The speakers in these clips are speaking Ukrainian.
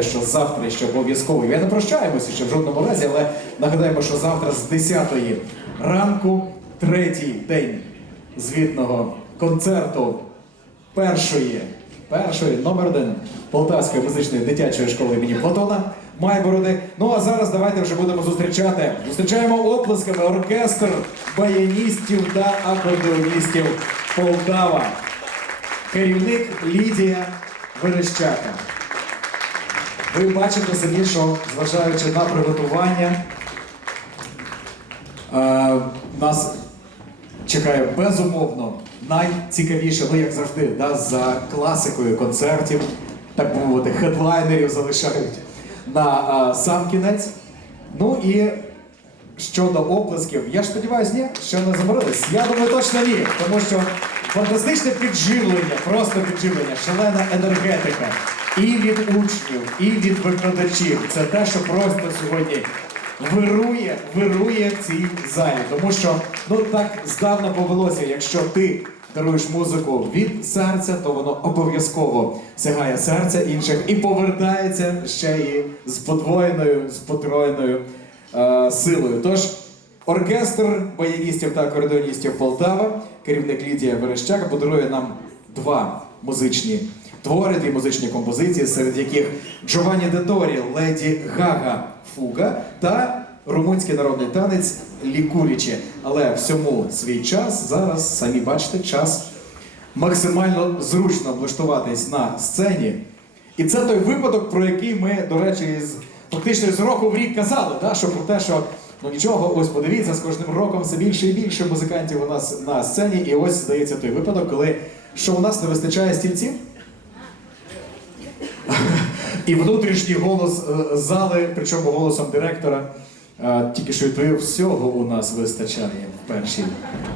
Що завтра ще обов'язково. Я не прощаємося ще в жодному разі, але нагадаємо, що завтра з 10 ранку, третій день звітного концерту першої, першої номер один Полтавської музичної дитячої школи імені Платона Майбороди. Ну а зараз давайте вже будемо зустрічати. Зустрічаємо оплесками оркестр баяністів та акордеоністів Полтава. Керівник Лідія Верещака. Ви бачите самі, що зважаючи на приготування, е, нас чекає безумовно найцікавіше, ну як завжди, да, за класикою концертів, так би мовити, хедлайнерів залишають на е, сам кінець. Ну і щодо оплесків, я ж сподіваюся, ні, що не заморились. Я думаю, точно ні, тому що фантастичне підживлення, просто підживлення, шалена енергетика і від учнів, і від викладачів. Це те, що просто сьогодні вирує, вирує в цій залі. Тому що ну так здавна повелося, якщо ти даруєш музику від серця, то воно обов'язково сягає серця інших і повертається ще і з подвоєною, з потроєною е, силою. Тож оркестр баяністів та акордеоністів Полтава, керівник Лідія Верещак, подарує нам два музичні твори, дві музичні композиції, серед яких Джованні Деторі, Леді Гага Фуга та румунський народний танець Лікурічі. Але всьому свій час зараз самі бачите час максимально зручно облаштуватись на сцені. І це той випадок, про який ми, до речі, з фактично з року в рік казали, да? що про те, що ну нічого, ось подивіться, з кожним роком все більше і більше музикантів у нас на сцені. І ось здається той випадок, коли що у нас не вистачає стільців. І внутрішній голос е, зали, причому голосом директора, е, тільки що відповів, всього у нас вистачає в першій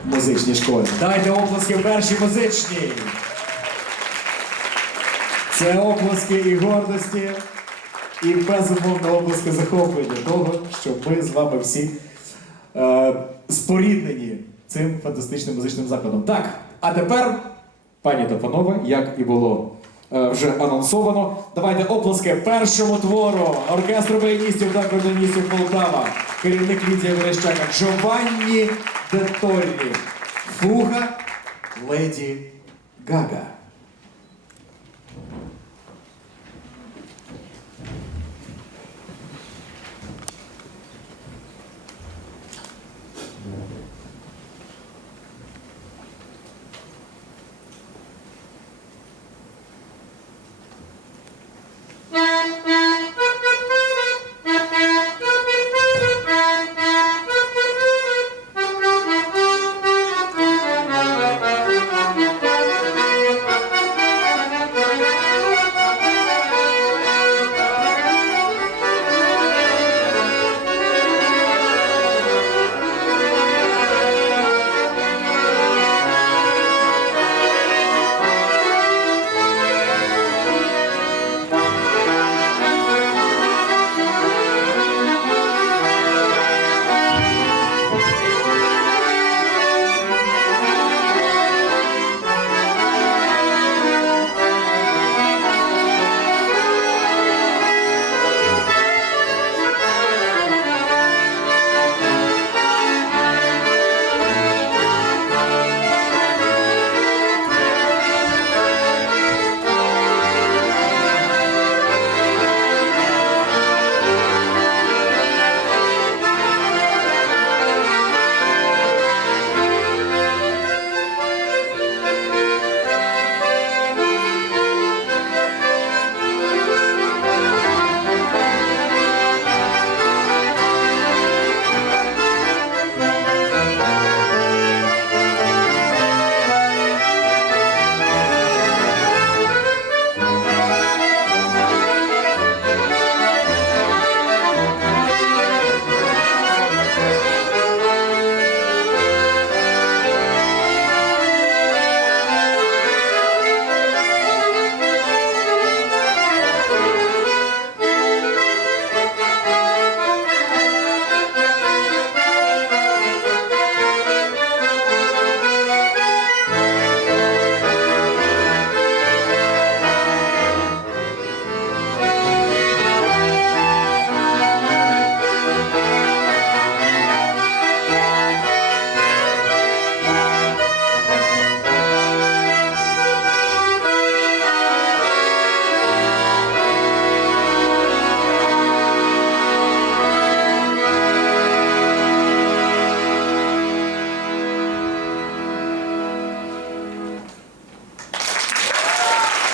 музичній школі. Дайте оплески в першій музичній. Це оплески і гордості, і безумовно оплески захоплення того, що ми з вами всі е, споріднені цим фантастичним музичним закладом. Так, а тепер, пані та панове, як і було е, вже анонсовано, давайте оплески першому твору оркестру баяністів та кордоністів Полтава, керівник Лідія Верещака Джованні Деторі, Фуга Леді Гага.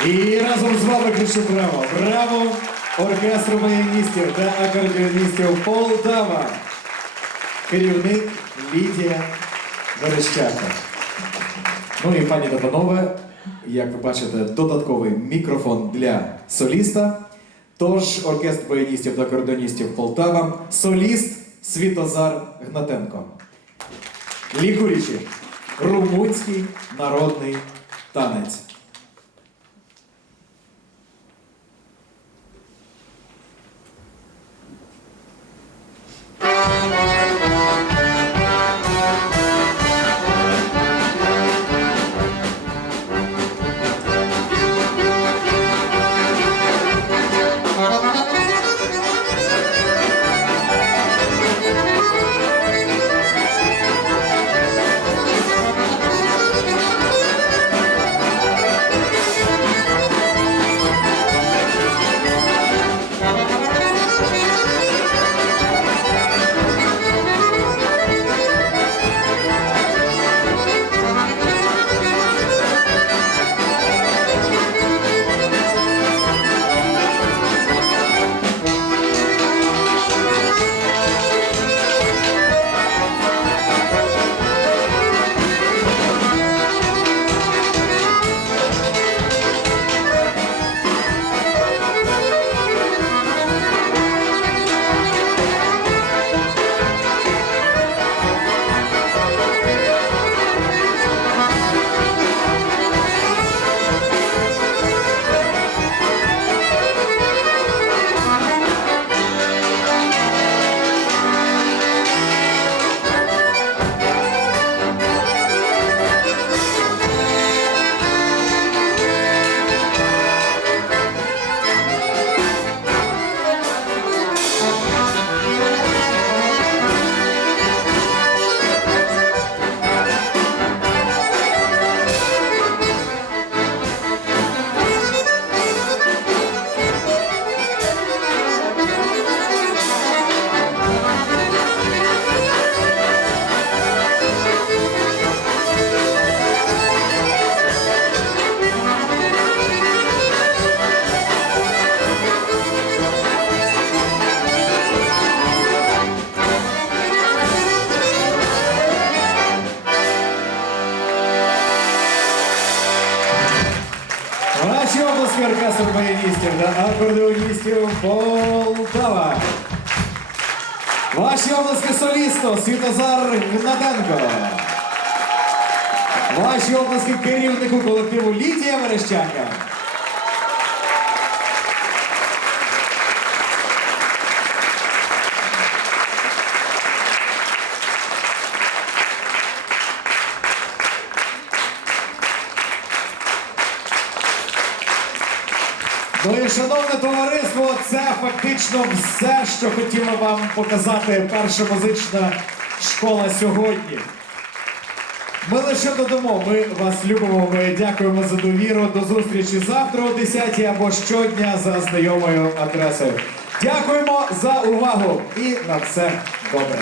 І разом з вами кричу браво! Браво! Оркестру баяністів та акордеоністів Полтава. Керівник Лідія Верещака. Ну і пані та панове, як ви бачите, додатковий мікрофон для соліста. Тож оркестр баяністів та акордеоністів Полтава, соліст Світозар Гнатенко. Лікурічі. Румунський народний танець. Оркестр та акордеоністів Полтава. Ваші обласки солісту Світозар Гнатенко. Ваші обласки керівнику колективу Лідія Верещака. Ну шановне товариство, це фактично все, що хотіла вам показати перша музична школа сьогодні. Ми лише додамо, ми вас любимо, ми дякуємо за довіру. До зустрічі завтра о 10 або щодня за знайомою адресою. Дякуємо за увагу і на все добре.